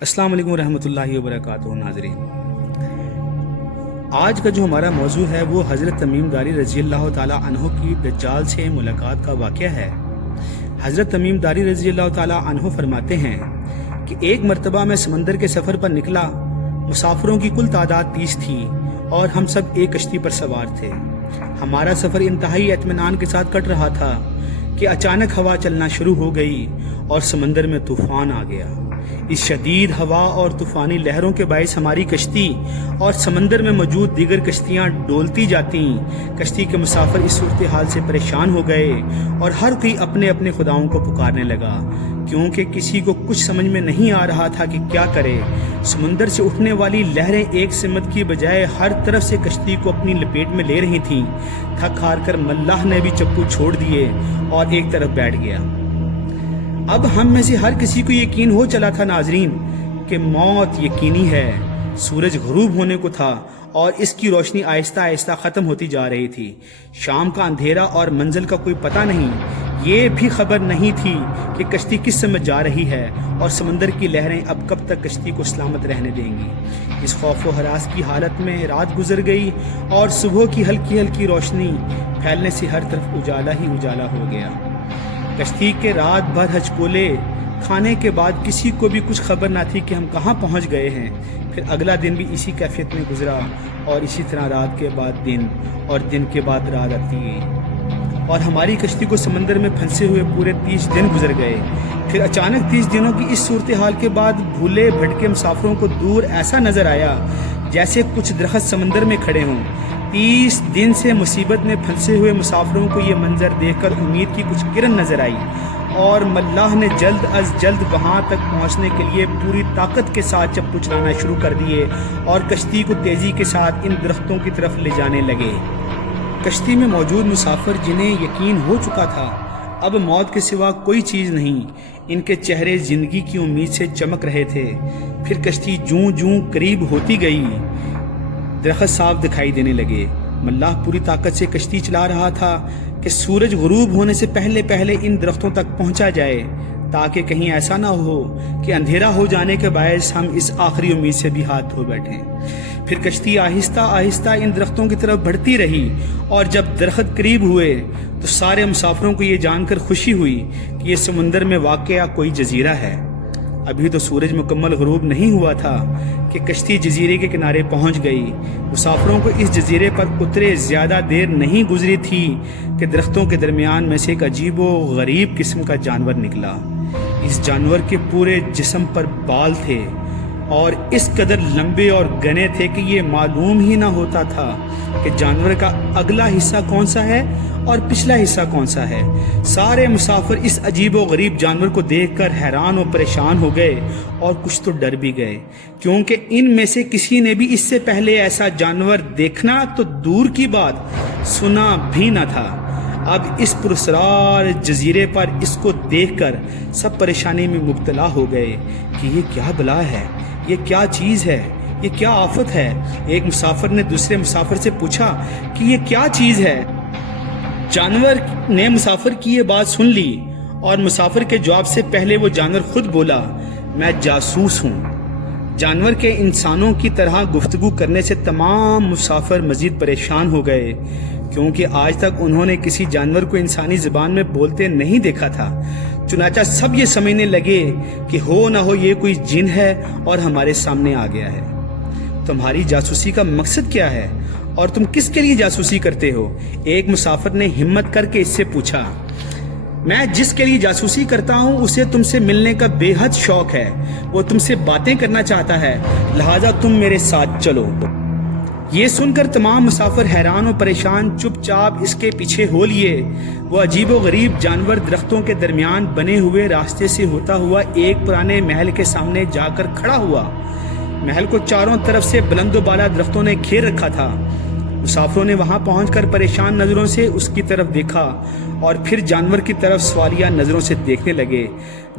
السلام علیکم ورحمۃ اللہ وبرکاتہ ناظرین، آج کا جو ہمارا موضوع ہے وہ حضرت تمیم داری رضی اللہ تعالیٰ عنہ کی دجال سے ملاقات کا واقعہ ہے۔ حضرت تمیم داری رضی اللہ تعالیٰ عنہ فرماتے ہیں کہ ایک مرتبہ میں سمندر کے سفر پر نکلا، مسافروں کی کل تعداد 30 تھی اور ہم سب ایک کشتی پر سوار تھے۔ ہمارا سفر انتہائی اطمینان کے ساتھ کٹ رہا تھا کہ اچانک ہوا چلنا شروع ہو گئی اور سمندر میں طوفان آ گیا۔ اس شدید ہوا اور طوفانی لہروں کے باعث ہماری کشتی اور سمندر میں موجود دیگر کشتیاں ڈولتی جاتیں۔ کشتی کے مسافر اس صورتحال سے پریشان ہو گئے اور ہر کوئی اپنے اپنے خداؤں کو پکارنے لگا، کیونکہ کسی کو کچھ سمجھ میں نہیں آ رہا تھا کہ کیا کرے۔ سمندر سے اٹھنے والی لہریں ایک سمت کی بجائے ہر طرف سے کشتی کو اپنی لپیٹ میں لے رہی تھیں۔ تھک ہار کر ملاح نے بھی چپو چھوڑ دیے اور ایک طرف بیٹھ گیا۔ اب ہم میں سے ہر کسی کو یقین ہو چلا تھا ناظرین کہ موت یقینی ہے۔ سورج غروب ہونے کو تھا اور اس کی روشنی آہستہ آہستہ ختم ہوتی جا رہی تھی۔ شام کا اندھیرا اور منزل کا کوئی پتہ نہیں۔ یہ بھی خبر نہیں تھی کہ کشتی کس سمت جا رہی ہے اور سمندر کی لہریں اب کب تک کشتی کو سلامت رہنے دیں گی۔ اس خوف و ہراس کی حالت میں رات گزر گئی اور صبح کی ہلکی ہلکی روشنی پھیلنے سے ہر طرف اجالا ہی اجالا ہو گیا۔ کشتی کے رات بھر ہچکولے کھانے کے بعد کسی کو بھی کچھ خبر نہ تھی کہ ہم کہاں پہنچ گئے ہیں۔ پھر اگلا دن بھی اسی کیفیت میں گزرا اور اسی طرح رات کے بعد دن اور دن کے بعد رات آتی گئی اور ہماری کشتی کو سمندر میں پھنسے ہوئے پورے 30 دن گزر گئے۔ پھر اچانک 30 دنوں کی اس صورتحال کے بعد بھولے بھٹکے مسافروں کو دور ایسا نظر آیا جیسے کچھ درخت سمندر میں کھڑے ہوں۔ 30 دن سے مصیبت میں پھنسے ہوئے مسافروں کو یہ منظر دیکھ کر امید کی کچھ کرن نظر آئی اور ملاح نے جلد از جلد وہاں تک پہنچنے کے لیے پوری طاقت کے ساتھ چپو چلانا شروع کر دیے اور کشتی کو تیزی کے ساتھ ان درختوں کی طرف لے جانے لگے۔ کشتی میں موجود مسافر جنہیں یقین ہو چکا تھا اب موت کے سوا کوئی چیز نہیں، ان کے چہرے زندگی کی امید سے چمک رہے تھے۔ پھر کشتی جوں جوں قریب ہوتی گئی، درخت صاف دکھائی دینے لگے۔ ملاح پوری طاقت سے کشتی چلا رہا تھا کہ سورج غروب ہونے سے پہلے پہلے ان درختوں تک پہنچا جائے، تاکہ کہیں ایسا نہ ہو کہ اندھیرا ہو جانے کے باعث ہم اس آخری امید سے بھی ہاتھ دھو بیٹھیں۔ پھر کشتی آہستہ آہستہ ان درختوں کی طرف بڑھتی رہی اور جب درخت قریب ہوئے تو سارے مسافروں کو یہ جان کر خوشی ہوئی کہ یہ سمندر میں واقع کوئی جزیرہ ہے۔ ابھی تو سورج مکمل غروب نہیں ہوا تھا کہ کشتی جزیرے کے کنارے پہنچ گئی۔ مسافروں کو اس جزیرے پر اترے زیادہ دیر نہیں گزری تھی کہ درختوں کے درمیان میں سے ایک عجیب و غریب قسم کا جانور نکلا۔ اس جانور کے پورے جسم پر بال تھے اور اس قدر لمبے اور گھنے تھے کہ یہ معلوم ہی نہ ہوتا تھا کہ جانور کا اگلا حصہ کون سا ہے اور پچھلا حصہ کون سا ہے۔ سارے مسافر اس عجیب و غریب جانور کو دیکھ کر حیران و پریشان ہو گئے اور کچھ تو ڈر بھی گئے، کیونکہ ان میں سے کسی نے بھی اس سے پہلے ایسا جانور دیکھنا تو دور کی بات سنا بھی نہ تھا۔ اب اس پراسرار جزیرے پر اس کو دیکھ کر سب پریشانی میں مبتلا ہو گئے کہ یہ کیا بلا ہے، یہ کیا چیز ہے، یہ کیا آفت ہے۔ ایک مسافر نے دوسرے مسافر سے پوچھا کہ یہ کیا چیز ہے۔ جانور نے مسافر کی یہ بات سن لی اور مسافر کے جواب سے پہلے وہ جانور خود بولا، میں جاسوس ہوں۔ جانور کے انسانوں کی طرح گفتگو کرنے سے تمام مسافر مزید پریشان ہو گئے، کیونکہ آج تک انہوں نے کسی جانور کو انسانی زبان میں بولتے نہیں دیکھا تھا۔ چنانچہ سب یہ سمجھنے لگے کہ ہو نہ ہو یہ کوئی جن ہے اور ہمارے سامنے آ گیا ہے۔ تمہاری جاسوسی کا مقصد کیا ہے اور تم کس کے لیے جاسوسی کرتے ہو؟ ایک مسافر نے ہمت کر کے اس سے پوچھا۔ میں جس کے لیے جاسوسی کرتا ہوں اسے تم سے ملنے کا بے حد شوق ہے، وہ تم سے باتیں کرنا چاہتا ہے، لہٰذا تم میرے ساتھ چلو۔ یہ سن کر تمام مسافر حیران و پریشان چپ چاپ اس کے پیچھے ہو لیے۔ وہ عجیب و غریب جانور درختوں کے درمیان بنے ہوئے راستے سے ہوتا ہوا ایک پرانے محل کے سامنے جا کر کھڑا ہوا۔ محل کو چاروں طرف سے بلند و بالا درختوں نے گھیر رکھا تھا۔ مسافروں نے وہاں پہنچ کر پریشان نظروں سے اس کی طرف دیکھا اور پھر جانور کی طرف سوالیہ نظروں سے دیکھنے لگے۔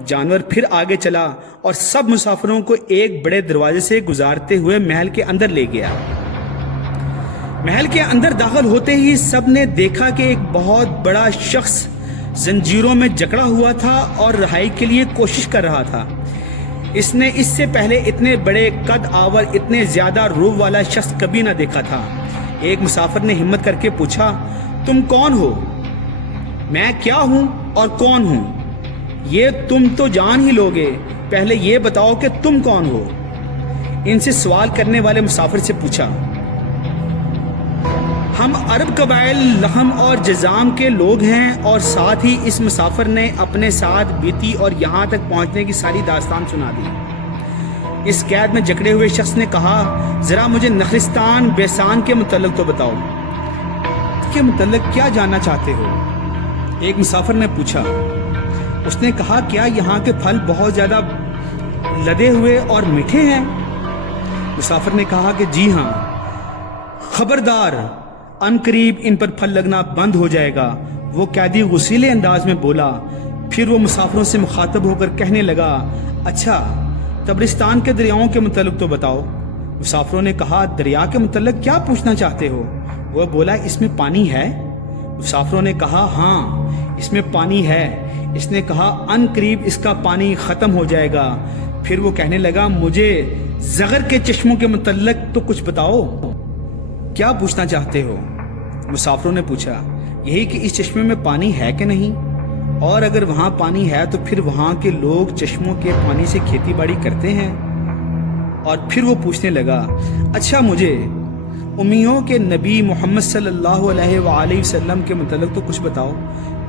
جانور پھر آگے چلا اور سب مسافروں کو ایک بڑے دروازے سے گزارتے ہوئے محل کے اندر لے گیا۔ محل کے اندر داخل ہوتے ہی سب نے دیکھا کہ ایک بہت بڑا شخص زنجیروں میں جکڑا ہوا تھا اور رہائی کے لیے کوشش کر رہا تھا۔ اس نے اس سے پہلے اتنے بڑے قد آور اتنے زیادہ روح والا شخص کبھی نہ دیکھا تھا۔ ایک مسافر نے ہمت کر کے پوچھا، تم کون ہو؟ میں کیا ہوں اور کون ہوں یہ تم تو جان ہی لوگے، پہلے یہ بتاؤ کہ تم کون ہو۔ ان سے سوال کرنے والے مسافر سے پوچھا، ہم عرب قبائل لحم اور جزام کے لوگ ہیں۔ اور ساتھ ہی اس مسافر نے اپنے ساتھ بیتی اور یہاں تک پہنچنے کی ساری داستان سنا دی۔ اس قید میں جکڑے ہوئے شخص نے کہا، ذرا مجھے نخلستان بیسان کے متعلق تو بتاؤ، اس کے متعلق کیا جاننا چاہتے ہو؟ ایک مسافر نے پوچھا۔ اس نے کہا، کیا یہاں کے پھل بہت زیادہ لدے ہوئے اور میٹھے ہیں؟ مسافر نے کہا کہ جی ہاں۔ خبردار، ان قریب ان پر پھل لگنا بند ہو جائے گا، وہ قیدی غصیلے انداز میں بولا۔ پھر وہ مسافروں سے مخاطب ہو کر کہنے لگا، اچھا تبرستان کے دریاؤں کے متعلق تو بتاؤ۔ مسافروں نے کہا، دریا کے متعلق کیا پوچھنا چاہتے ہو؟ وہ بولا، اس میں پانی ہے؟ مسافروں نے کہا، ہاں اس میں پانی ہے۔ اس نے کہا، ان قریب اس کا پانی ختم ہو جائے گا۔ پھر وہ کہنے لگا، مجھے زغر کے چشموں کے متعلق تو کچھ بتاؤ، کیا پوچھنا چاہتے ہو؟ مسافروں نے پوچھا، یہی کہ اس چشمے میں پانی ہے کہ نہیں، اور اگر وہاں پانی ہے تو پھر وہاں کے لوگ چشموں کے پانی سے کھیتی باڑی کرتے ہیں؟ اور پھر وہ پوچھنے لگا، اچھا مجھے امیوں کے نبی محمد صلی اللہ علیہ وآلہ وسلم کے متعلق تو کچھ بتاؤ۔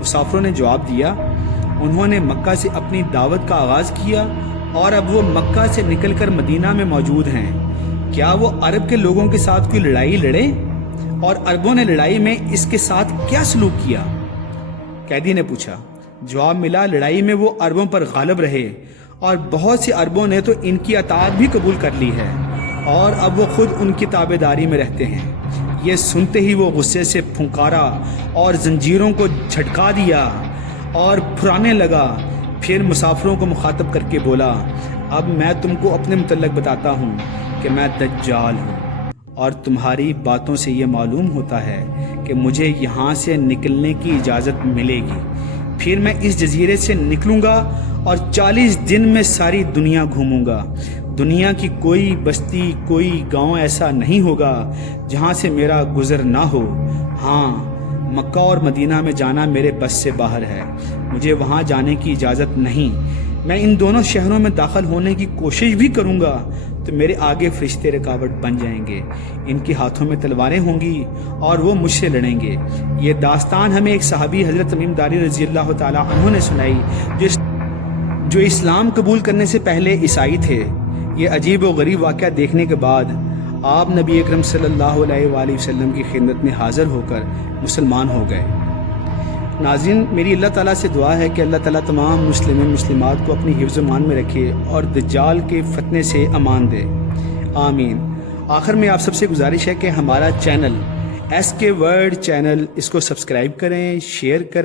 مسافروں نے جواب دیا، انہوں نے مکہ سے اپنی دعوت کا آغاز کیا اور اب وہ مکہ سے نکل کر مدینہ میں موجود ہیں۔ کیا وہ عرب کے لوگوں کے ساتھ کوئی لڑائی لڑے؟ اور عربوں نے لڑائی میں اس کے ساتھ کیا سلوک کیا؟ قیدی نے پوچھا۔ جواب ملا، لڑائی میں وہ عربوں پر غالب رہے اور بہت سے عربوں نے تو ان کی اطاعت بھی قبول کر لی ہے اور اب وہ خود ان کی تابعداری میں رہتے ہیں۔ یہ سنتے ہی وہ غصے سے پھنکارا اور زنجیروں کو جھٹکا دیا اور پھرانے لگا۔ پھر مسافروں کو مخاطب کر کے بولا، اب میں تم کو اپنے متعلق بتاتا ہوں کہ میں دجال ہوں، اور تمہاری باتوں سے یہ معلوم ہوتا ہے کہ مجھے یہاں سے نکلنے کی اجازت ملے گی۔ پھر میں اس جزیرے سے نکلوں گا اور 40 دن میں ساری دنیا گھوموں گا۔ دنیا کی کوئی بستی کوئی گاؤں ایسا نہیں ہوگا جہاں سے میرا گزر نہ ہو۔ ہاں، مکہ اور مدینہ میں جانا میرے بس سے باہر ہے، مجھے وہاں جانے کی اجازت نہیں۔ میں ان دونوں شہروں میں داخل ہونے کی کوشش بھی کروں گا تو میرے آگے فرشتے رکاوٹ بن جائیں گے، ان کے ہاتھوں میں تلواریں ہوں گی اور وہ مجھ سے لڑیں گے۔ یہ داستان ہمیں ایک صحابی حضرت تمیم داری رضی اللہ تعالیٰ عنہ نے سنائی جو اسلام قبول کرنے سے پہلے عیسائی تھے۔ یہ عجیب و غریب واقعہ دیکھنے کے بعد آپ نبی اکرم صلی اللہ علیہ وآلہ وسلم کی خدمت میں حاضر ہو کر مسلمان ہو گئے۔ ناظرین، میری اللہ تعالیٰ سے دعا ہے کہ اللہ تعالیٰ تمام مسلمات کو اپنی حفظ و امان میں رکھے اور دجال کے فتنے سے امان دے، آمین۔ آخر میں آپ سب سے گزارش ہے کہ ہمارا چینل SK Word چینل، اس کو سبسکرائب کریں، شیئر کریں۔